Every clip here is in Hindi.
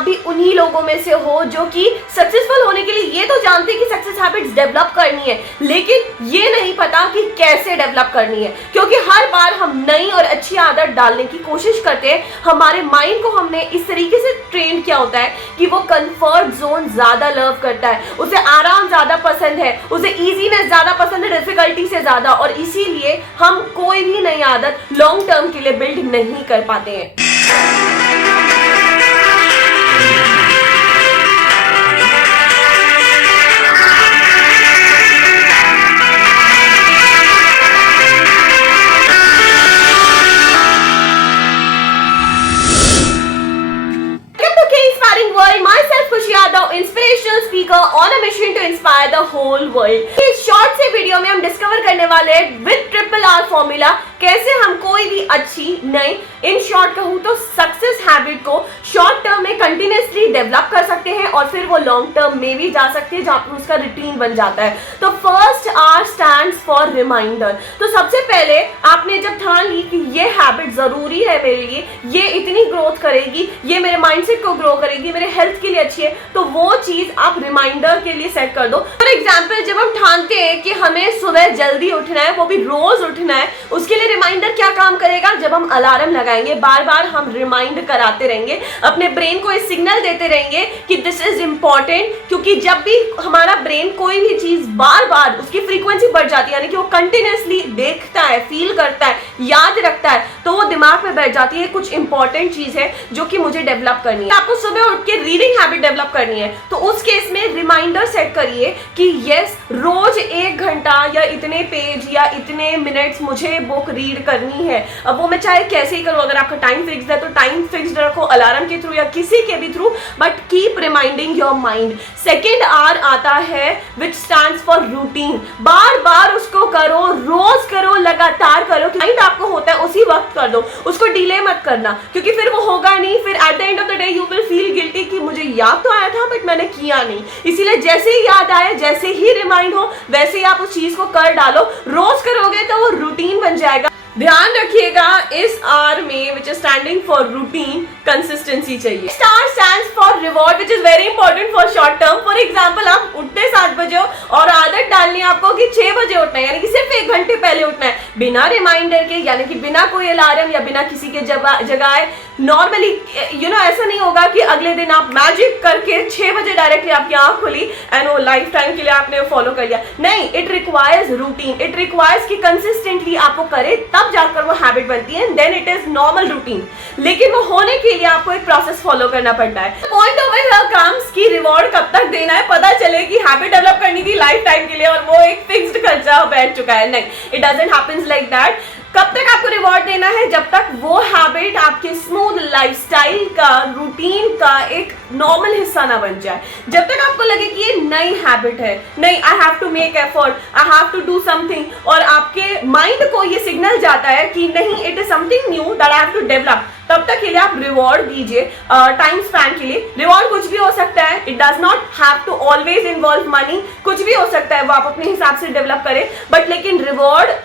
आप भी उन्हीं लोगों में से हो जो कि सक्सेसफुल होने के लिए ये तो जानते हैं कि सक्सेस हैबिट्स डेवलप करनी है, लेकिन ये नहीं पता कि कैसे डेवलप करनी है। क्योंकि हर बार हम नई और अच्छी आदत डालने की कोशिश करते हैं, हमारे माइंड को हमने इस तरीके से ट्रेन किया होता है कि वो कंफर्ट जोन ज्यादा लव करता है, उसे आराम ज्यादा पसंद है, उसे इजीनेस ज्यादा पसंद है डिफिकल्टी से ज्यादा, और इसीलिए हम कोई भी नई आदत लॉन्ग टर्म के लिए बिल्ड नहीं कर पाते हैं। Inspirational speaker on a mission to inspire the whole world. इस शॉर्ट से वीडियो में हम डिस्कवर करने वाले हैं विद ट्रिपल आर फॉर्मूला कैसे हम कोई भी अच्छी नई, इन शॉर्ट कहूं तो सक्सेस हैबिट को शॉर्ट टर्म में कंटिन्यूसली डेवलप कर सकते हैं और फिर वो लॉन्ग टर्म में भी जा सकते हैं जहां पर उसका रूटीन बन जाता है। तो first R stands for reminder. तो सबसे पहले आपने जब ठान ली कि ये हैबिट जरूरी है मेरे लिए, ये इतनी ग्रोथ करेगी, ये मेरे माइंडसेट को ग्रो करेगी, मेरे हेल्थ के लिए अच्छी है, तो वो चीज आप रिमाइंडर के लिए सेट कर दो। फॉर एग्जाम्पल, जब हम ठानते हैं कि हमें सुबह जल्दी उठना है, वो भी रोज उठना है, उसके लिए रिमाइंडर क्या काम करेगा? जब हम अलार्म लगाएंगे, बार बार हम रिमाइंड कराते रहेंगे, अपने ब्रेन को एक सिग्नल देते रहेंगे कि दिस इज इंपॉर्टेंट। क्योंकि जब भी हमारा ब्रेन कोई भी चीज बार बार उसकी फ्रीक्वेंसी बढ़ जाती है, यानी कि वो कंटिन्यूसली देखता है, फील करता है, याद रखता है, तो वो दिमाग में बैठ जाती है कुछ इंपॉर्टेंट चीज है जो कि मुझे डेवलप करनी है। आपको सुबह उठ के रीडिंग हैबिट डेवलप करनी है, तो उस केस में रिमाइंडर सेट करिए कि यस, रोज 1 घंटा या इतने पेज या इतने मिनट्स मुझे बुक रीड करनी है। अब वो मैं चाहे कैसे ही करूं, अगर आपका टाइम फिक्स्ड है तो टाइम फिक्स्ड रखो, अलार्म के थ्रू या किसी के भी through, but keep reminding your mind. Second R आता है विच स्टैंड्स फॉर रूटीन। बार बार उसको करो, रोज करो, लगातार करो। माइंड आपको होता है उसी वक्त कर दो, उसको डिले मत करना, क्योंकि फिर वो होगा नहीं। फिर at the end of the day you will feel guilty कि मुझे याद तो आया था बट मैंने किया नहीं। इसीलिए जैसे ही याद आए, जैसे ही रिमाइंड हो, वैसे ही आप उस चीज को कर डालो। रोज करोगे तो वो रूटीन बन जाएगा। ध्यान रखिएगा, इस आर में which is standing for routine, consistency चाहिए। Star stands for reward which is very important for short term. For example, आप उठते 7 बजे हो और आदत डालनी है आपको कि 6 बजे उठना है, यानी कि सिर्फ 1 घंटे पहले उठना है, बिना रिमाइंडर के, यानी कि बिना कोई अलार्म या बिना किसी के जगाए। नॉर्मली ऐसा नहीं होगा कि अगले दिन आप मैजिक करके 6 बजे डायरेक्टली आपकी आंख खुली एंड वो लाइफ टाइम के लिए आपने फॉलो कर लिया। नहीं, it requires routine, it requires कि कंसिस्टेंटली आपको करे, तब जाकर वो हैबिट बनती है, then it is normal routine. लेकिन वो होने के लिए आपको एक प्रोसेस फॉलो करना पड़ता है। पॉइंट ओवर हियर कम्स कि रिवॉर्ड कब तक देना है, पता चले कि हैबिट डेवलप करनी थी लाइफ टाइम के लिए और वो एक फिक्स्ड खर्चा बैठ चुका है। नहीं, it doesn't happens like that. कब तक आपको रिवॉर्ड देना है? जब तक वो हैबिट आपके स्मूथ लाइफस्टाइल का, रूटीन का एक नॉर्मल हिस्सा ना बन जाए। जब तक आपको लगे कि ये नई हैबिट है, नहीं, I have to make effort, I have to do something, और आपके माइंड को ये सिग्नल जाता है कि नहीं, it is something new that I have to develop, तब तक के लिए आप रिवॉर्ड दीजिए। टाइम स्पैन के लिए रिवॉर्ड कुछ भी हो सकता है, it does not have to always involve money, कुछ भी हो सकता है, वो आप अपने हिसाब से डेवलप करें, बट लेकिन reward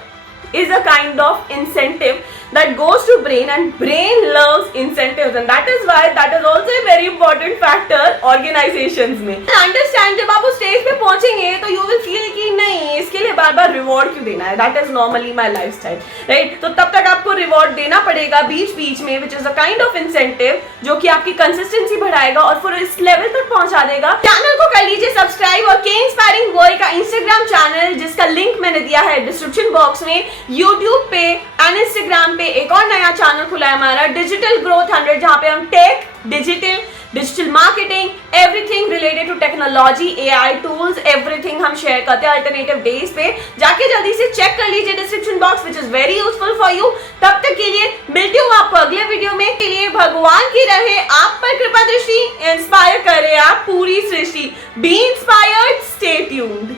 is a kind of incentive that goes to brain, and brain loves incentives, and that is why that is also a very important factor organizations में। Understand, जब आप उस स्टेज पे पहुंचेंगे तो you will feel कि नहीं, इसके लिए बार बार रिवॉर्ड क्यों देना है, that is normally my lifestyle, right? तो तब तक आपको रिवॉर्ड देना पड़ेगा बीच बीच में, which is a kind of incentive जो कि आपकी कंसिस्टेंसी बढ़ाएगा और फिर इस लेवल तक पहुंचा देगा। चैनल को कर लीजिए सब्सक्राइब, और के इंस्पायरिंग वर्ल्ड का इंस्टाग्राम चैनल, जिसका लिंक मैंने दिया है डिस्क्रिप्शन बॉक्स में, यूट्यूब पे एंड इंस्टाग्राम पे एक और नया चैनल खुला है हमारा, डिजिटल ग्रोथ 100, जहां पे हम tech, digital marketing, everything related to technology, AI tools, everything हम शेयर करते हैं अल्टरनेटिव डेज पे। जाके जल्दी से चेक कर लीजिए description box, which is very useful for you. तब तक के लिए मिलती हूँ आपको अगले वीडियो में। के लिए भगवान की रहे आप पर कृपा दृष्टि, इंस्पायर करे आप पूरी सृष्टि। Be inspired, stay tuned.